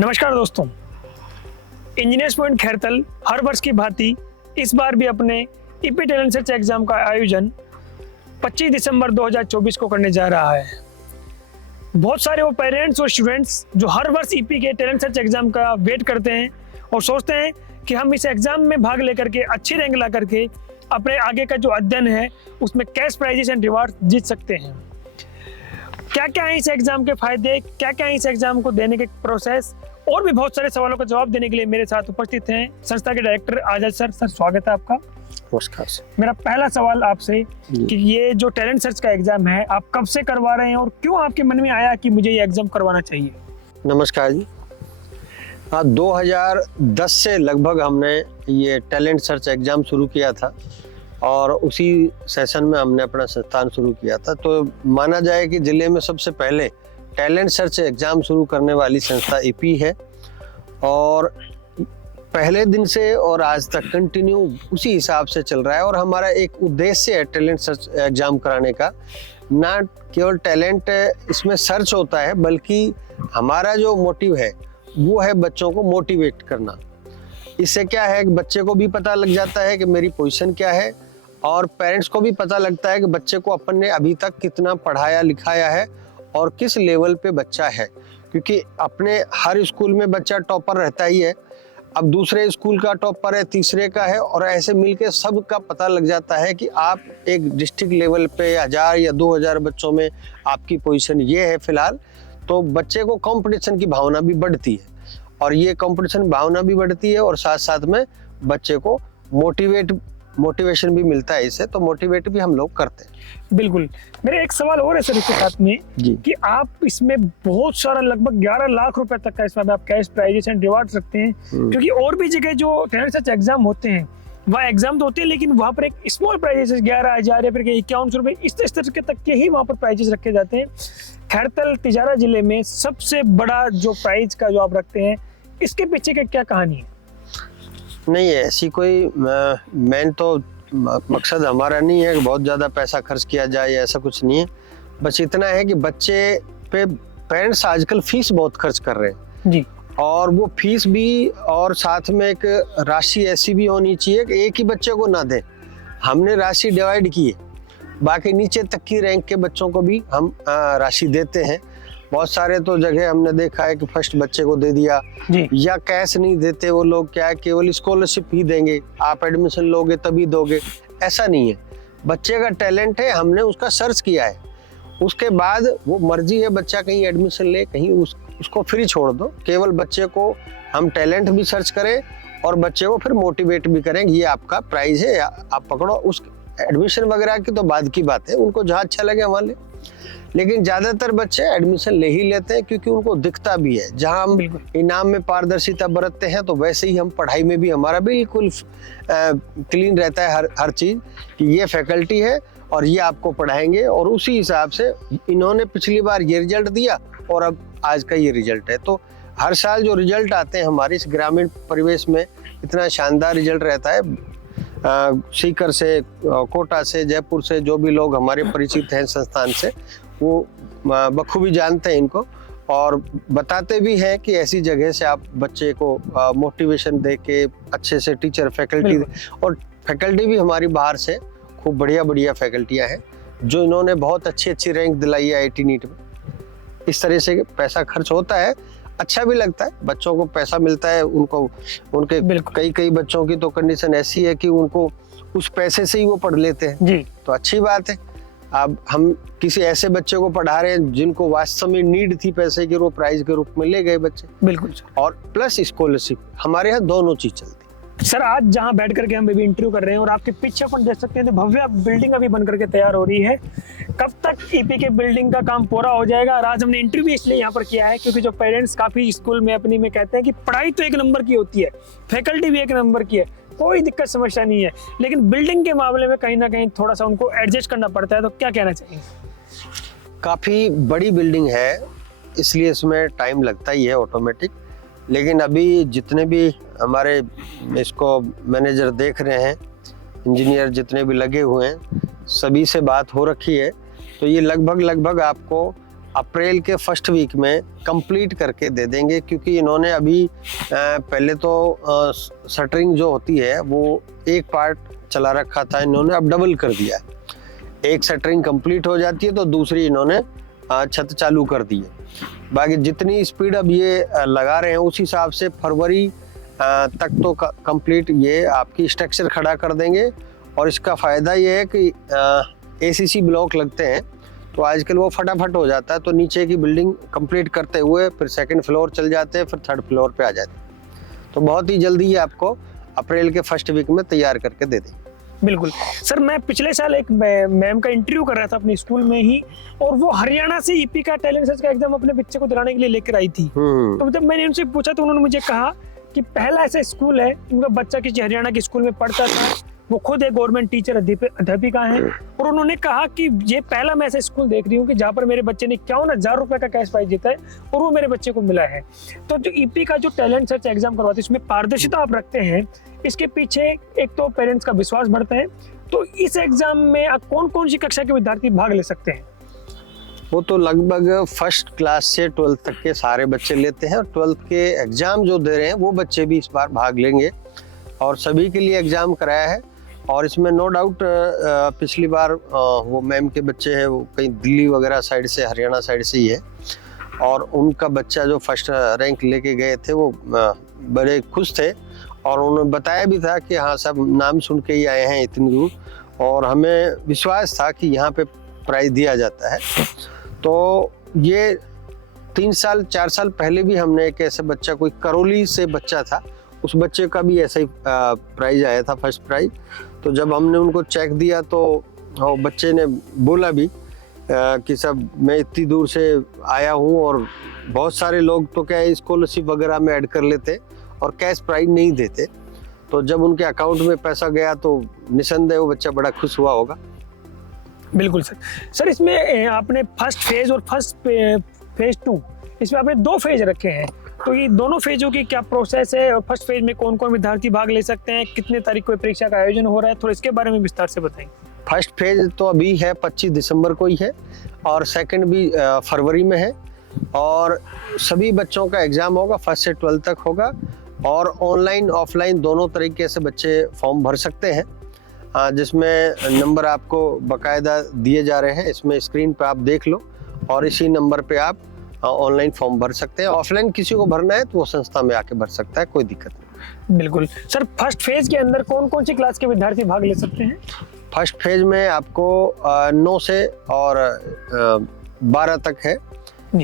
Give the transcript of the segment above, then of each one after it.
नमस्कार दोस्तों, engineers point Khairthal हर वर्ष की भांति इस बार भी अपने ईपी टैलेंट सर्च एग्जाम का आयोजन 25 दिसंबर 2024 को करने जा रहा है। बहुत सारे वो पेरेंट्स और स्टूडेंट्स जो हर वर्ष ईपी के टैलेंट सर्च एग्जाम का वेट करते हैं और सोचते हैं कि हम इस एग्जाम में भाग लेकर के अच्छी रैंक ला करके अपने आगे का जो अध्ययन है उसमें कैश प्राइजेस एंड रिवार्ड जीत सकते हैं। क्या क्या है इस एग्जाम के फायदे, क्या क्या है इस एग्जाम को देने के प्रोसेस और भी बहुत सारे सवालों का जवाब देने के लिए मेरे साथ उपस्थित हैं संस्था के डायरेक्टर आजाद सर। सर स्वागत है आपका। नमस्कार सर। मेरा पहला सवाल आपसे कि ये जो टैलेंट सर्च का एग्जाम है आप कब से करवा रहे हैं और क्यों आपके मन में आया कि मुझे ये एग्जाम करवाना चाहिए? नमस्कार जी। हाँ, 2010 से लगभग हमने ये टैलेंट सर्च एग्जाम शुरू किया था और उसी सेशन में हमने अपना संस्थान शुरू किया था। तो माना जाए कि जिले में सबसे पहले टैलेंट सर्च एग्जाम शुरू करने वाली संस्था ईपी है और पहले दिन से और आज तक कंटिन्यू उसी हिसाब से चल रहा है। और हमारा एक उद्देश्य है टैलेंट सर्च एग्जाम कराने का, ना केवल टैलेंट इसमें सर्च होता है बल्कि हमारा जो मोटिव है वो है बच्चों को मोटिवेट करना। इससे क्या है कि बच्चे को भी पता लग जाता है कि मेरी पोजीशन क्या है और पेरेंट्स को भी पता लगता है कि बच्चे को अपन ने अभी तक कितना पढ़ाया लिखाया है और किस लेवल पे बच्चा है। क्योंकि अपने हर स्कूल में बच्चा टॉपर रहता ही है, अब दूसरे स्कूल का टॉपर है, तीसरे का है, और ऐसे मिलके सबका पता लग जाता है कि आप एक डिस्ट्रिक्ट लेवल पे 1000 या 2000 बच्चों में आपकी पोजीशन ये है फिलहाल। तो बच्चे को कंपटीशन की भावना भी बढ़ती है और ये कंपटीशन भावना भी बढ़ती है और साथ साथ में बच्चे को मोटिवेशन भी मिलता है इससे, तो मोटिवेट भी हम लोग करते हैं। बिल्कुल। मेरा एक सवाल और है सर इसके साथ में कि आप इसमें बहुत सारा लगभग 11 लाख रुपए तक का इसमें आप कैश प्राइजेस एंड रिवार्ड्स रखते हैं। क्योंकि और भी जगह जो टैलेंट सर्च एग्जाम होते हैं वहाँ एग्जाम तो होते हैं लेकिन वहाँ पर एक स्मॉल प्राइजेस 11,000 या फिर 5100 रुपए इस तरह के तक के ही वहाँ पर प्राइजेस रखे जाते हैं। खैरतल तिजारा जिले में सबसे बड़ा जो प्राइज का जो आप रखते हैं, इसके पीछे की क्या कहानी है? नहीं है ऐसी कोई मेन तो मकसद हमारा नहीं है कि बहुत ज़्यादा पैसा खर्च किया जाए, ऐसा कुछ नहीं है। बस इतना है कि बच्चे पे पेरेंट्स आजकल फीस बहुत खर्च कर रहे हैं जी, और वो फीस भी और साथ में एक राशि ऐसी भी होनी चाहिए कि एक ही बच्चे को ना दें। हमने राशि डिवाइड की है, बाकी नीचे तक की रैंक के बच्चों को भी हम राशि देते हैं। बहुत सारे तो जगह हमने देखा है कि फर्स्ट बच्चे को दे दिया या कैश नहीं देते वो लोग, क्या है केवल स्कॉलरशिप ही देंगे, आप एडमिशन लोगे तभी दोगे, ऐसा नहीं है। बच्चे का टैलेंट है, हमने उसका सर्च किया है, उसके बाद वो मर्जी है बच्चा कहीं एडमिशन ले कहीं उसको फ्री छोड़ दो। केवल बच्चे को हम टैलेंट भी सर्च करें और बच्चे को फिर मोटिवेट भी करें, ये आपका प्राइज है आप पकड़ो। उस एडमिशन वगैरह की तो बाद की बात है, उनको जहाँ अच्छा लगे वहाँ ले। लेकिन ज्यादातर बच्चे एडमिशन ले ही लेते हैं क्योंकि उनको दिखता भी है। जहां हम इनाम में पारदर्शिता बरतते हैं तो वैसे ही हम पढ़ाई में भी हमारा बिल्कुल क्लीन रहता है हर चीज कि ये फैकल्टी है और ये आपको पढ़ाएंगे और उसी हिसाब से इन्होंने पिछली बार ये रिजल्ट दिया और अब आज का ये रिजल्ट है। तो हर साल जो रिजल्ट आते हैं हमारे इस ग्रामीण परिवेश में इतना शानदार रिजल्ट रहता है। सीकर से, कोटा से, जयपुर से जो भी लोग हमारे परिचित हैं संस्थान से, वो बखूबी जानते हैं इनको और बताते भी हैं कि ऐसी जगह से आप बच्चे को मोटिवेशन दे के अच्छे से टीचर फैकल्टी, और फैकल्टी भी हमारी बाहर से खूब बढ़िया फैकल्टियां हैं जो इन्होंने बहुत अच्छी रैंक दिलाई है IIT नीट में। इस तरह से पैसा खर्च होता है, अच्छा भी लगता है, बच्चों को पैसा मिलता है। उनके कई बच्चों की तो कंडीशन ऐसी है कि उनको उस पैसे से ही वो पढ़ लेते हैं जी, तो अच्छी बात है। अब हम किसी ऐसे बच्चे को पढ़ा रहे हैं जिनको वास्तव में नीड थी पैसे की, वो प्राइज के रूप में ले गए बच्चे। बिल्कुल। और प्लस स्कॉलरशिप, हमारे यहाँ दोनों चीज चलती है। सर आज जहाँ बैठ करके हम अभी इंटरव्यू कर रहे हैं और आपके पीछे अपन देख सकते हैं तो भव्य बिल्डिंग अभी बन करके तैयार हो रही है। कब तक ईपी के बिल्डिंग का काम पूरा हो जाएगा? और आज हमने इंटरव्यू इसलिए यहाँ पर किया है क्योंकि जो पेरेंट्स काफी स्कूल में अपनी में कहते हैं कि पढ़ाई तो एक नंबर की होती है, फैकल्टी भी एक नंबर की है, कोई दिक्कत समस्या नहीं है, लेकिन बिल्डिंग के मामले में कहीं ना कहीं थोड़ा सा उनको एडजस्ट करना पड़ता है। तो क्या कहना चाहिए? काफी बड़ी बिल्डिंग है इसलिए इसमें टाइम लगता ही है ऑटोमेटिक। लेकिन अभी जितने भी हमारे इसको मैनेजर देख रहे हैं, इंजीनियर जितने भी लगे हुए हैं, सभी से बात हो रखी है। तो ये लगभग आपको अप्रैल के फर्स्ट वीक में कंप्लीट करके दे देंगे, क्योंकि इन्होंने अभी पहले तो शटरिंग जो होती है वो एक पार्ट चला रखा था, इन्होंने अब डबल कर दिया है। एक शटरिंग कंप्लीट हो जाती है तो दूसरी इन्होंने छत चालू कर दी है। बाकी जितनी स्पीड अब ये लगा रहे हैं उस हिसाब से फरवरी तक तो कंप्लीट ये आपकी स्ट्रक्चर खड़ा कर देंगे। और इसका फ़ायदा ये है कि ACC ब्लॉक लगते हैं तो आजकल वो फटाफट हो जाता है, तो नीचे की बिल्डिंग कंप्लीट करते हुए फिर सेकंड फ्लोर चल जाते हैं, फिर थर्ड फ्लोर पे आ जाते हैं। तो बहुत ही जल्दी ये आपको अप्रैल के फर्स्ट वीक में तैयार करके दे देंगे। बिल्कुल सर, मैं पिछले साल एक मैम का इंटरव्यू कर रहा था अपने स्कूल में ही, और वो हरियाणा से EP का टैलेंट सर्च का एग्जाम अपने बच्चे को दिलाने के लिए लेकर आई थी। तो जब मैंने उनसे पूछा तो उन्होंने मुझे कहा कि पहला ऐसा स्कूल है, उनका बच्चा किसी हरियाणा के स्कूल में पढ़ता था, वो खुद एक गवर्नमेंट टीचर अध्यापिका हैं, और उन्होंने कहा कि ये पहला मैं ऐसा स्कूल देख रही हूँ कि जहाँ पर मेरे बच्चे ने 51,000 रुपए का कैश प्राइज जीता है और वो मेरे बच्चे को मिला है। तो जो EP का जो टैलेंट सर्च एग्जाम करवाते हैं उसमें पारदर्शिता आप रखते हैं, इसके पीछे एक तो पेरेंट्स का विश्वास बढ़ता है। तो इस एग्जाम में कौन कौन सी कक्षा के विद्यार्थी भाग ले सकते हैं? वो तो लगभग फर्स्ट क्लास से 12th तक के सारे बच्चे लेते हैं, और 12th के एग्जाम जो दे रहे हैं वो बच्चे भी इस बार भाग लेंगे, और सभी के लिए एग्जाम कराया है। और इसमें नो डाउट पिछली बार वो मैम के बच्चे हैं वो कहीं दिल्ली वगैरह साइड से, हरियाणा साइड से ही है, और उनका बच्चा जो फर्स्ट रैंक लेके गए थे वो बड़े खुश थे, और उन्होंने बताया भी था कि हाँ सब नाम सुन के ही आए हैं इतनी दूर, और हमें विश्वास था कि यहाँ पे प्राइज दिया जाता है। तो ये 3-4 साल पहले भी हमने एक ऐसे बच्चा, कोई करौली से बच्चा था, उस बच्चे का भी ऐसा ही प्राइज आया था, फर्स्ट प्राइज। तो जब हमने उनको चेक दिया तो बच्चे ने बोला भी कि सब मैं इतनी दूर से आया हूँ, और बहुत सारे लोग तो क्या स्कॉलरशिप वगैरह में ऐड कर लेते और कैश प्राइज नहीं देते। तो जब उनके अकाउंट में पैसा गया तो निसंदेह वो बच्चा बड़ा खुश हुआ होगा। बिल्कुल सर। सर इसमें आपने फर्स्ट फेज और फेज 2 इसमें आपने 2 फेज रखे हैं, तो ये दोनों फेजों की क्या प्रोसेस है, और फर्स्ट फेज में कौन कौन विद्यार्थी भाग ले सकते हैं, कितने तारीख को परीक्षा का आयोजन हो रहा है, थोड़ा इसके बारे में विस्तार से बताएं। फर्स्ट फेज तो अभी है 25 दिसंबर को ही है, और सेकंड भी फरवरी में है, और सभी बच्चों का एग्जाम होगा, 1st से 12th तक होगा, और ऑनलाइन ऑफलाइन दोनों तरीके से बच्चे फॉर्म भर सकते हैं, जिसमें नंबर आपको बाकायदा दिए जा रहे हैं, इसमें स्क्रीन पे आप देख लो, और इसी नंबर पे आप ऑनलाइन फॉर्म भर सकते हैं। ऑफलाइन किसी को भरना है तो वो संस्था में आके भर सकता है, कोई दिक्कत नहीं। बिल्कुल सर, फर्स्ट फेज के अंदर कौन कौन सी क्लास के विद्यार्थी भाग ले सकते हैं? फर्स्ट फेज में आपको 9 से और 12 तक है,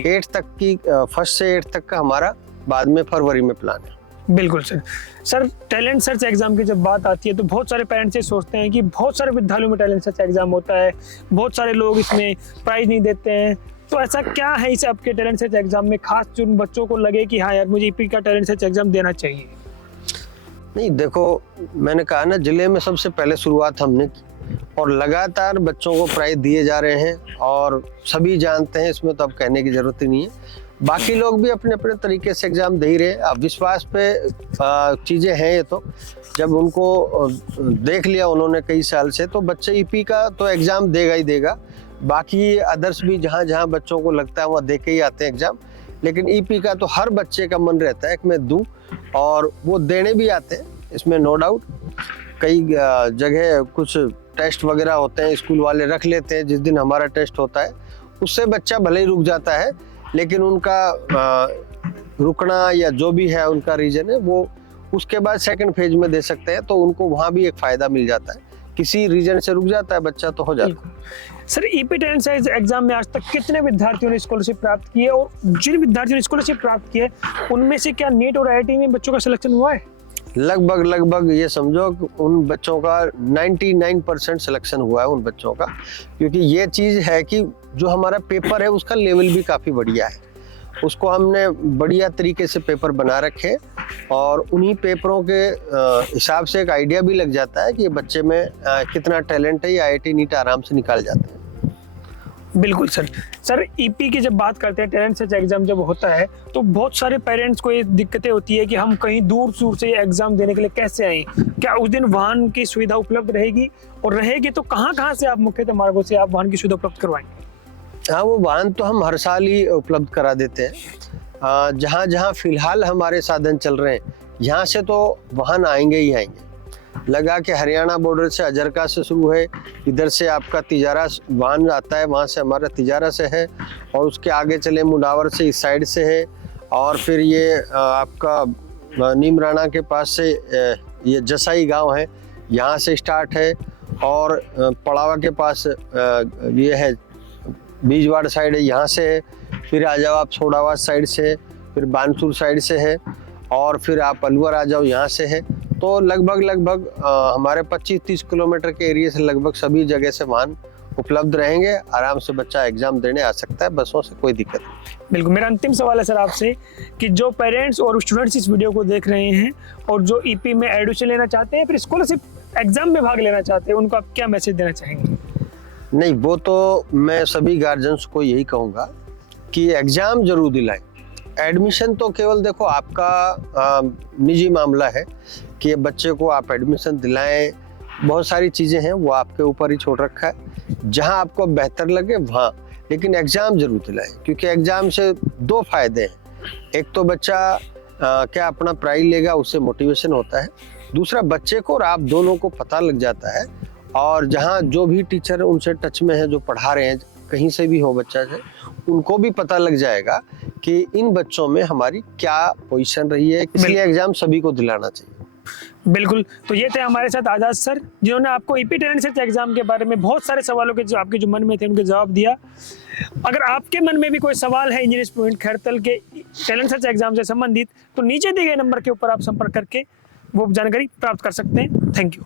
8 तक की, 1st से 8 तक का हमारा बाद में फरवरी में प्लान है। बिल्कुल sir. Sir talent search exam की जब बात आती है तो बहुत सारे पेरेंट्स ये सोचते हैं कि बहुत सारे विद्यालयों में टैलेंट सर्च एग्जाम होता है, बहुत सारे लोग इसमें प्राइज नहीं देते हैं, तो ऐसा क्या है इस आपके टैलेंट सर्च एग्जाम में खास जो बच्चों को लगे कि हाँ यार मुझे EP का टैलेंट सर्च एग्जाम देना चाहिए? नहीं, देखो मैंने कहा ना, जिले में सबसे पहले शुरुआत हमने की, और लगातार बच्चों को प्राइज दिए जा रहे हैं, और सभी जानते हैं, इसमें तो अब कहने की जरूरत ही नहीं है। बाकी लोग भी अपने अपने तरीके से एग्जाम दे ही रहे हैं। अब विश्वास पे चीज़ें हैं ये, तो जब उनको देख लिया उन्होंने कई साल से, तो बच्चे EP का तो एग्ज़ाम देगा ही देगा। बाकी अदर्स भी जहाँ जहाँ बच्चों को लगता है वहाँ दे के ही आते हैं एग्ज़ाम, लेकिन EP का तो हर बच्चे का मन रहता है कि मैं दूँ, और वो देने भी आते हैं, इसमें नो डाउट। कई जगह कुछ टेस्ट वगैरह होते हैं, स्कूल वाले रख लेते हैं, जिस दिन हमारा टेस्ट होता है उससे बच्चा भले ही रुक जाता है, लेकिन उनका रुकना या जो भी है उनका रीजन है वो उसके बाद सेकंड फेज में दे सकते हैं, तो उनको वहाँ भी एक फ़ायदा मिल जाता है। किसी रीजन से रुक जाता है बच्चा तो हो जाता है। Sir EP talent search exam में आज तक कितने विद्यार्थियों ने स्कॉलरशिप प्राप्त की है, और जिन विद्यार्थियों ने स्कॉलरशिप प्राप्त की है उनमें से क्या नीट और IIT में बच्चों का सिलेक्शन हुआ है? लगभग ये समझो कि उन बच्चों का 99% सिलेक्शन हुआ है उन बच्चों का, क्योंकि ये चीज़ है कि जो हमारा पेपर है उसका लेवल भी काफ़ी बढ़िया है, उसको हमने बढ़िया तरीके से पेपर बना रखे, और उन्हीं पेपरों के हिसाब से एक आइडिया भी लग जाता है कि ये बच्चे में कितना टैलेंट है, ये IIT नीट आराम से निकाल जाते हैं। बिल्कुल सर। सर EP की जब बात करते हैं, टैलेंट सर्च एग्जाम जब होता है तो बहुत सारे पेरेंट्स को ये दिक्कतें होती है कि हम कहीं दूर से एग्जाम देने के लिए कैसे आए, क्या उस दिन वाहन की सुविधा उपलब्ध रहेगी, और रहेगी तो कहाँ से आप मुख्यतः मार्गों से आप वाहन की सुविधा उपलब्ध करवाएंगे? हाँ, वो वाहन तो हम हर साल ही उपलब्ध करा देते हैं। जहाँ जहाँ फिलहाल हमारे साधन चल रहे हैं यहाँ से तो वाहन आएंगे ही आएंगे। लगा के हरियाणा बॉर्डर से अजरका से शुरू है, इधर से आपका तिजारा वाहन आता है, वहाँ से हमारा तिजारा से है, और उसके आगे चले मुडावर से इस साइड से है, और फिर ये आपका नीमराना के पास से ये जसाई गांव है, यहाँ से स्टार्ट है, और पड़ावा के पास ये है बीजवाड़ साइड है, यहाँ से है, फिर आ जाओ आप सोडावाद साइड से है, फिर बानसूर साइड से है, और फिर आप अलवर आ जाओ यहाँ से है। तो लगभग हमारे 25-30 किलोमीटर के एरिया से लगभग सभी जगह से वाहन उपलब्ध रहेंगे। आराम से बच्चा एग्जाम देने आ सकता है, बसों से कोई दिक्कत नहीं। बिल्कुल। मेरा अंतिम सवाल है सर आपसे कि जो पेरेंट्स और स्टूडेंट्स इस वीडियो को देख रहे हैं और जो ईपी में एडमिशन लेना चाहते हैं, फिर स्कॉलरशिप एग्जाम में भाग लेना चाहते हैं, उनको आप क्या मैसेज देना चाहेंगे? नहीं, वो तो मैं सभी गार्जियंस को यही कहूँगा कि एग्जाम जरूर दिलाएं। एडमिशन तो केवल देखो आपका निजी मामला है कि बच्चे को आप एडमिशन दिलाएं, बहुत सारी चीज़ें हैं वो आपके ऊपर ही छोड़ रखा है, जहां आपको बेहतर लगे वहाँ, लेकिन एग्ज़ाम जरूर दिलाएं, क्योंकि एग्ज़ाम से दो फायदे हैं। एक तो बच्चा क्या अपना प्राइज लेगा, उससे मोटिवेशन होता है, दूसरा बच्चे को और आप दोनों को पता लग जाता है, और जहाँ जो भी टीचर उनसे टच में है, जो पढ़ा रहे हैं, कहीं से भी हो बच्चा से, उनको भी पता लग जाएगा कि इन बच्चों में हमारी क्या पोजीशन रही है, इसलिए एग्जाम सभी को दिलाना चाहिए। बिल्कुल। तो ये थे हमारे साथ आजाद सर, जिन्होंने आपको ईपी टैलेंट सर्च एग्जाम के बारे में बहुत सारे सवालों के जो आपके जो मन में थे उनके जवाब दिया। अगर आपके मन में भी कोई सवाल है इंजीनियर्स पॉइंट खैरतल के टैलेंट सर्च एग्जाम से संबंधित, तो नीचे दिए गए नंबर के ऊपर आप संपर्क करके वो जानकारी प्राप्त कर सकते हैं। Thank you.